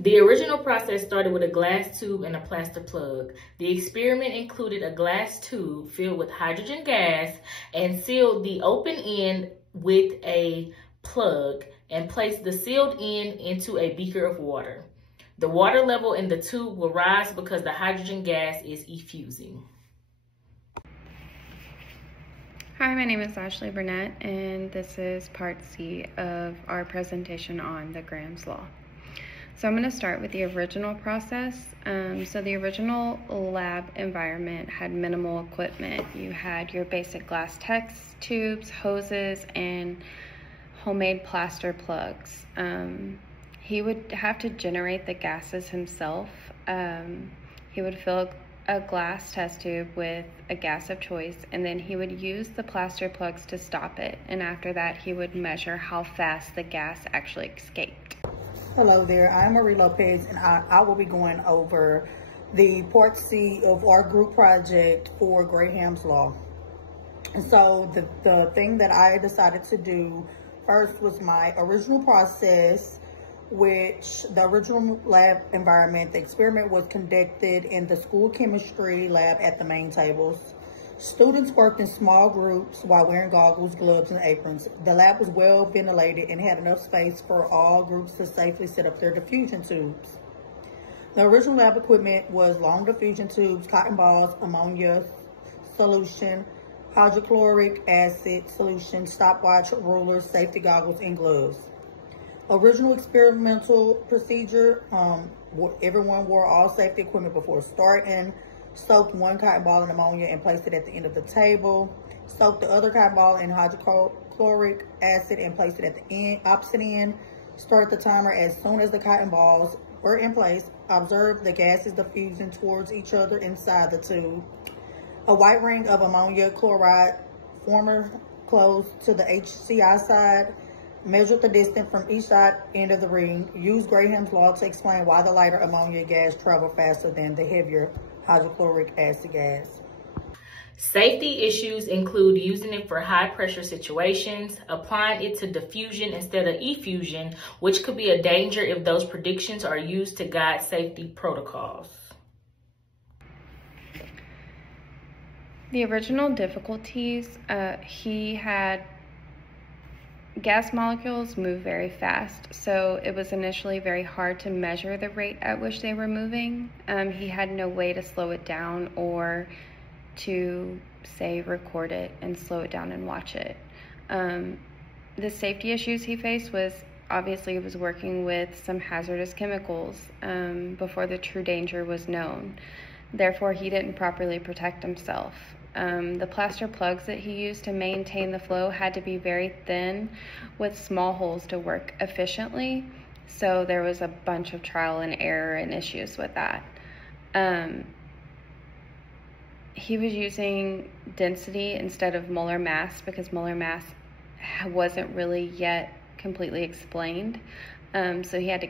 The original process started with a glass tube and a plaster plug. The experiment included a glass tube filled with hydrogen gas and sealed the open end with a plug and placed the sealed end into a beaker of water. The water level in the tube will rise because the hydrogen gas is effusing. Hi, my name is Ashley Burnett, and this is part C of our presentation on the Graham's Law. So I'm going to start with the original process. So the original lab environment had minimal equipment. You had your basic glass test tubes, hoses, and homemade plaster plugs. He would have to generate the gases himself. He would fill a glass test tube with a gas of choice, and then he would use the plaster plugs to stop it. And after that, he would measure how fast the gas actually escaped. Hello there, I'm Marie Lopez, and I will be going over the part C of our group project for Graham's Law. And so the thing that I decided to do first was my original process, which the original lab environment, the experiment was conducted in the school chemistry lab at the main tables. Students worked in small groups while wearing goggles, gloves, and aprons. The lab was well ventilated and had enough space for all groups to safely set up their diffusion tubes. The original lab equipment was long diffusion tubes, cotton balls, ammonia solution, hydrochloric acid solution, stopwatch, rulers, safety goggles, and gloves. Original experimental procedure, everyone wore all safety equipment before starting. Soaked one cotton ball in ammonia and placed it at the end of the table. Soaked the other cotton ball in hydrochloric acid and placed it at the opposite end. Start the timer as soon as the cotton balls were in place. Observe the gases diffusing towards each other inside the tube. A white ring of ammonia chloride former close to the HCI side. Measure the distance from each side end of the ring. Use Graham's Law to explain why the lighter ammonia gas travels faster than the heavier hydrochloric acid gas. Safety issues include using it for high pressure situations, applying it to diffusion instead of effusion, which could be a danger if those predictions are used to guide safety protocols. The original difficulties, he had gas molecules move very fast, so it was initially very hard to measure the rate at which they were moving. He had no way to slow it down or to, say, record it and slow it down and watch it. The safety issues he faced was obviously he was working with some hazardous chemicals before the true danger was known. Therefore, he didn't properly protect himself. The plaster plugs that he used to maintain the flow had to be very thin with small holes to work efficiently. So there was a bunch of trial and error and issues with that. He was using density instead of molar mass because molar mass wasn't really yet completely explained. So he had to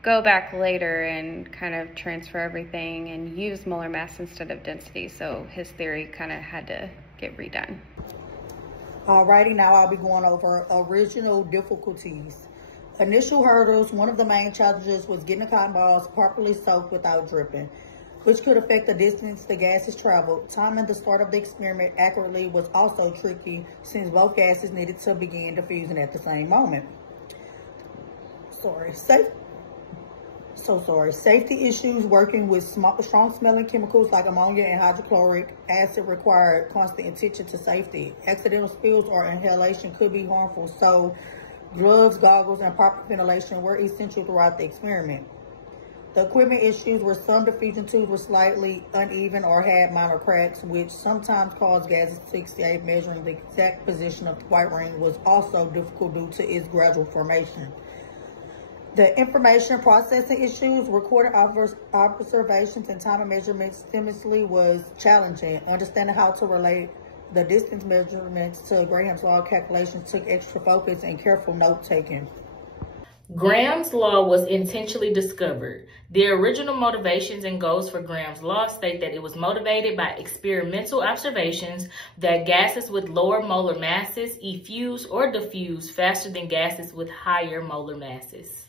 go back later and kind of transfer everything and use molar mass instead of density. So his theory kind of had to get redone. Alrighty, now I'll be going over original difficulties. Initial hurdles. One of the main challenges was getting the cotton balls properly soaked without dripping, which could affect the distance the gases traveled. Timing the start of the experiment accurately was also tricky since both gases needed to begin diffusing at the same moment. Safety issues. Working with strong smelling chemicals like ammonia and hydrochloric acid required constant attention to safety. Accidental spills or inhalation could be harmful, so gloves, goggles, and proper ventilation were essential throughout the experiment. The equipment issues were some diffusion tubes were slightly uneven or had minor cracks, which sometimes caused gases to escape. Measuring the exact position of the white ring was also difficult due to its gradual formation. The information processing issues, recording observations and time measurements simultaneously was challenging. Understanding how to relate the distance measurements to Graham's Law calculations took extra focus and careful note-taking. Graham's Law was intentionally discovered. The original motivations and goals for Graham's Law state that it was motivated by experimental observations that gases with lower molar masses effuse or diffuse faster than gases with higher molar masses.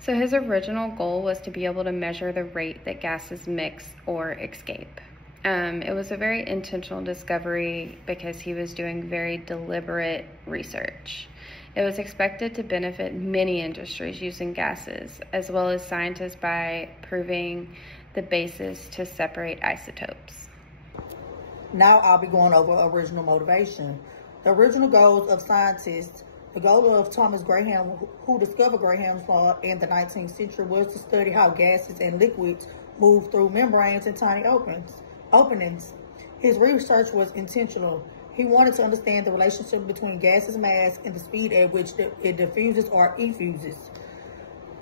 So his original goal was to be able to measure the rate that gases mix or escape. It was a very intentional discovery because he was doing very deliberate research. It was expected to benefit many industries using gases, as well as scientists by proving the basis to separate isotopes. Now I'll be going over original motivation. The original goals of scientists, the goal of Thomas Graham, who discovered Graham's law in the 19th century, was to study how gases and liquids move through membranes and tiny openings. His research was intentional. He wanted to understand the relationship between gas's mass and the speed at which it diffuses or effuses.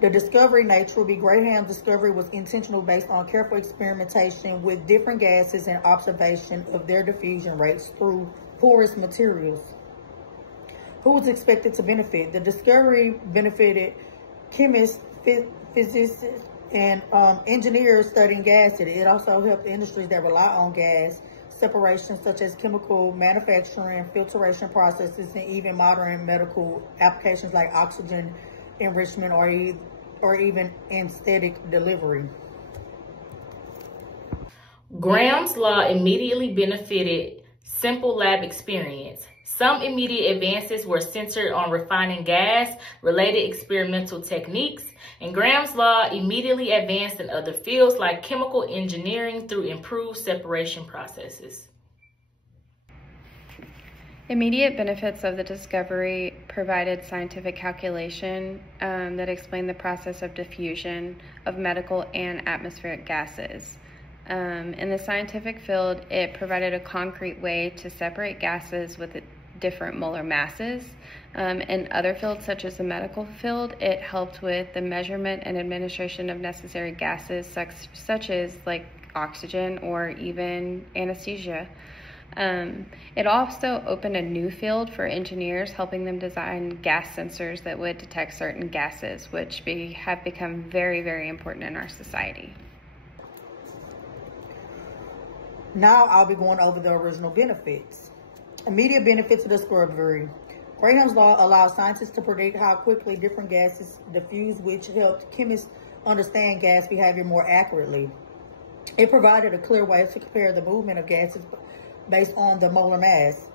The discovery nature would be Graham's discovery was intentional based on careful experimentation with different gases and observation of their diffusion rates through porous materials. Who was expected to benefit? The discovery benefited chemists, physicists, and engineers studying gases. It also helped industries that rely on gas separation, such as chemical manufacturing, filtration processes, and even modern medical applications like oxygen enrichment or even anesthetic delivery. Graham's law immediately benefited simple lab experience. Some immediate advances were centered on refining gas-related experimental techniques, and Graham's law immediately advanced in other fields like chemical engineering through improved separation processes. Immediate benefits of the discovery provided scientific calculation that explained the process of diffusion of medical and atmospheric gases. In the scientific field, it provided a concrete way to separate gases with different molar masses. In other fields, such as the medical field, it helped with the measurement and administration of necessary gases, such as like oxygen or even anesthesia. It also opened a new field for engineers, helping them design gas sensors that would detect certain gases, which have become very, very important in our society. Now I'll be going over the original benefits. Immediate benefits of discovery. Graham's law allows scientists to predict how quickly different gases diffuse, which helped chemists understand gas behavior more accurately. It provided a clear way to compare the movement of gases based on the molar mass.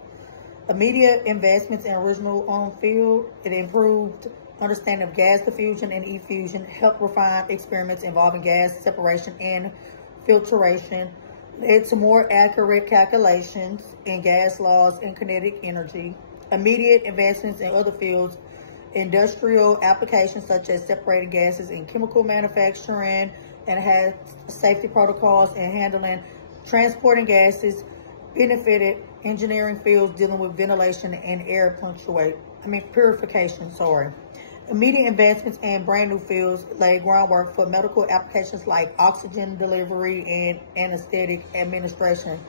Immediate investments in original field. It improved understanding of gas diffusion and effusion, helped refine experiments involving gas separation and filtration, led to more accurate calculations in gas laws and kinetic energy. Immediate advancements in other fields, industrial applications such as separating gases in chemical manufacturing, and had safety protocols in handling, transporting gases, benefited engineering fields dealing with ventilation and air purification. Immediate advancements in brand new fields laid groundwork for medical applications like oxygen delivery and anesthetic administration.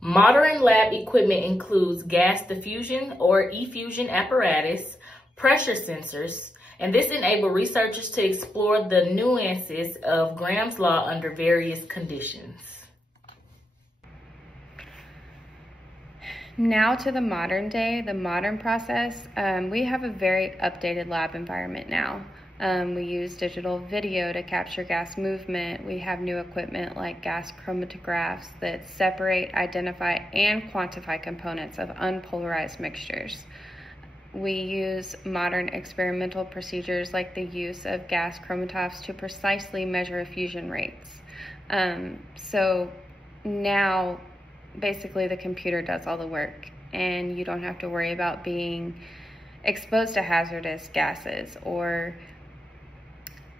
Modern lab equipment includes gas diffusion or effusion apparatus, pressure sensors, and this enabled researchers to explore the nuances of Graham's law under various conditions. Now to the modern day, the modern process. We have a very updated lab environment now. We use digital video to capture gas movement. We have new equipment like gas chromatographs that separate, identify, and quantify components of unpolarized mixtures. We use modern experimental procedures like the use of gas chromatographs to precisely measure effusion rates. So now, basically, the computer does all the work, and you don't have to worry about being exposed to hazardous gases, or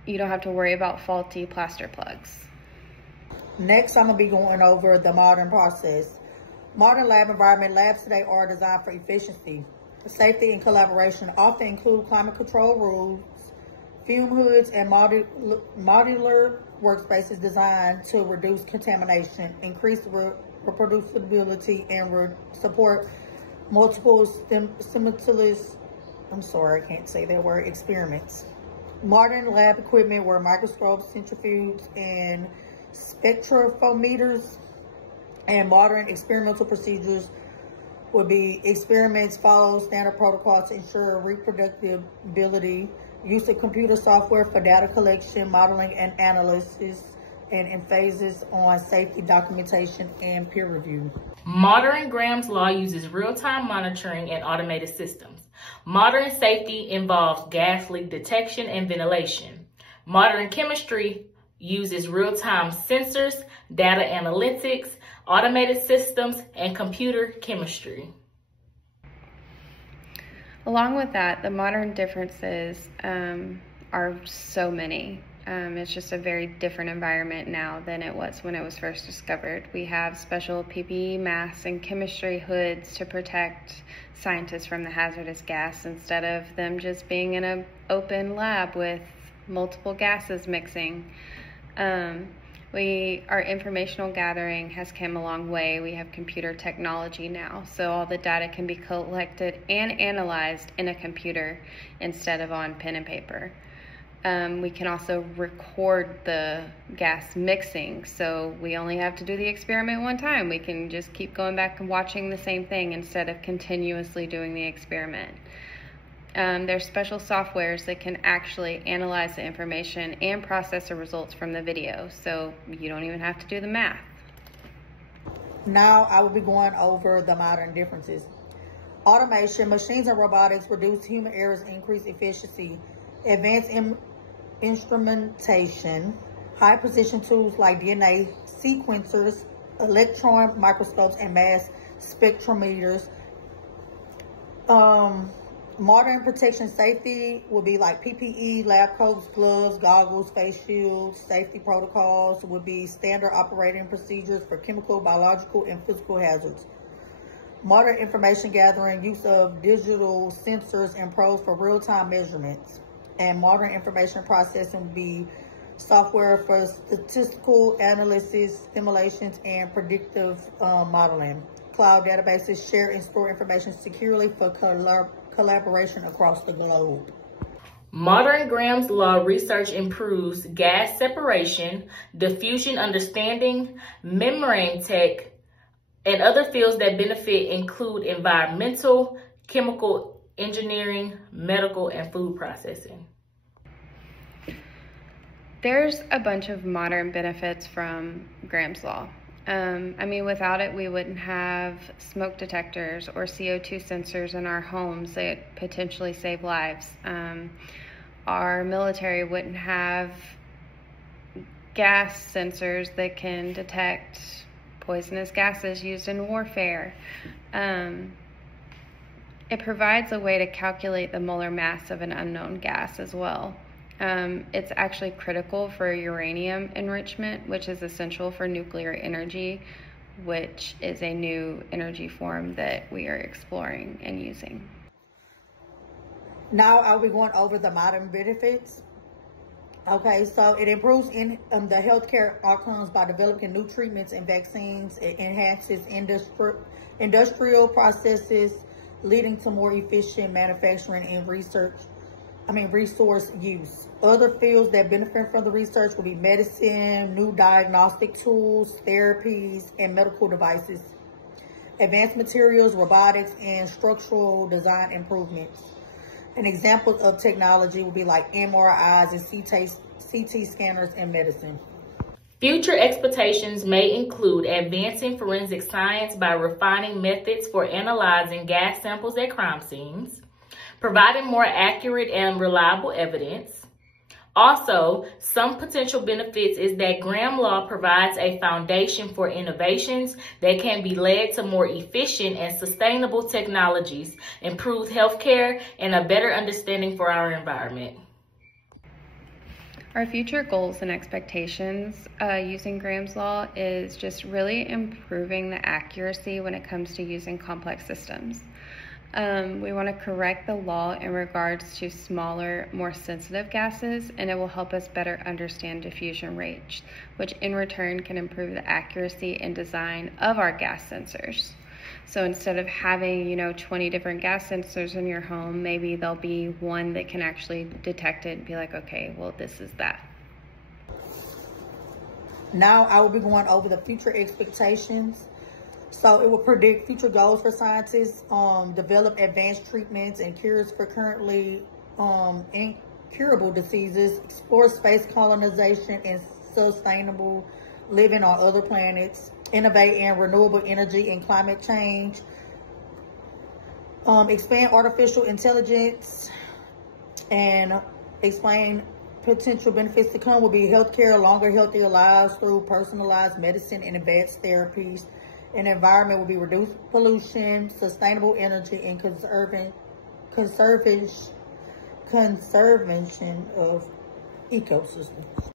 you don't have to worry about faulty plaster plugs. Next, I'm going to be going over the modern process. Modern lab environment. Labs today are designed for efficiency. Safety and collaboration often include climate control rules, fume hoods, and modular workspaces designed to reduce contamination, increase reproducibility, and support multiple experiments. Modern lab equipment were microscopes, centrifuges, and spectrophotometers, and modern experimental procedures would be experiments follow standard protocols to ensure reproducibility, use of computer software for data collection, modeling, and analysis, and emphasis on safety documentation and peer review. Modern Graham's Law uses real-time monitoring and automated systems. Modern safety involves gas leak detection and ventilation. Modern chemistry uses real-time sensors, data analytics, automated systems, and computer chemistry. Along with that, the modern differences are so many. It's just a very different environment now than it was when it was first discovered. We have special PPE masks and chemistry hoods to protect scientists from the hazardous gas instead of them just being in an open lab with multiple gases mixing. Our informational gathering has come a long way. We have computer technology now, so all the data can be collected and analyzed in a computer instead of on pen and paper. We can also record the gas mixing, so we only have to do the experiment one time. We can just keep going back and watching the same thing instead of continuously doing the experiment. There's special softwares that can actually analyze the information and process the results from the video, so you don't even have to do the math. Now I will be going over the modern differences. Automation, machines and robotics reduce human errors, increase efficiency. Advanced instrumentation, high precision tools like DNA sequencers, electron microscopes, and mass spectrometers. Modern protection safety will be like PPE, lab coats, gloves, goggles, face shields. Safety protocols would be standard operating procedures for chemical, biological, and physical hazards. Modern information gathering, use of digital sensors and probes for real-time measurements. And modern information processing would be software for statistical analysis, simulations, and predictive modeling. Cloud databases share and store information securely for collaboration across the globe. Modern Graham's Law research improves gas separation, diffusion understanding, membrane tech, and other fields that benefit include environmental, chemical engineering, medical, and food processing. There's a bunch of modern benefits from Graham's Law. Without it, we wouldn't have smoke detectors or CO2 sensors in our homes that potentially save lives. Our military wouldn't have gas sensors that can detect poisonous gases used in warfare. It provides a way to calculate the molar mass of an unknown gas as well. It's actually critical for uranium enrichment, which is essential for nuclear energy, which is a new energy form that we are exploring and using. Now I'll be going over the modern benefits. Okay, so it improves the healthcare outcomes by developing new treatments and vaccines. It enhances industrial processes, leading to more efficient manufacturing and resource use. Other fields that benefit from the research will be medicine, new diagnostic tools, therapies, and medical devices. Advanced materials, robotics, and structural design improvements. An example of technology would be like MRIs and CT scanners in medicine. Future expectations may include advancing forensic science by refining methods for analyzing gas samples at crime scenes, providing more accurate and reliable evidence. Also, some potential benefits is that Graham Law provides a foundation for innovations that can be led to more efficient and sustainable technologies, improved healthcare, and a better understanding for our environment. Our future goals and expectations using Graham's Law is just really improving the accuracy when it comes to using complex systems. We want to correct the law in regards to smaller, more sensitive gases, and it will help us better understand diffusion rates, which in return can improve the accuracy and design of our gas sensors. So instead of having, 20 different gas sensors in your home, maybe there'll be one that can actually detect it and be like, okay, well, this is that. Now I will be going over the future expectations. So it will predict future goals for scientists, develop advanced treatments and cures for currently incurable diseases, explore space colonization and sustainable living on other planets, innovate in renewable energy and climate change, expand artificial intelligence, and explain potential benefits to come will be healthcare, longer, healthier lives through personalized medicine and advanced therapies. An environment will be reduced pollution, sustainable energy, and conservation of ecosystems.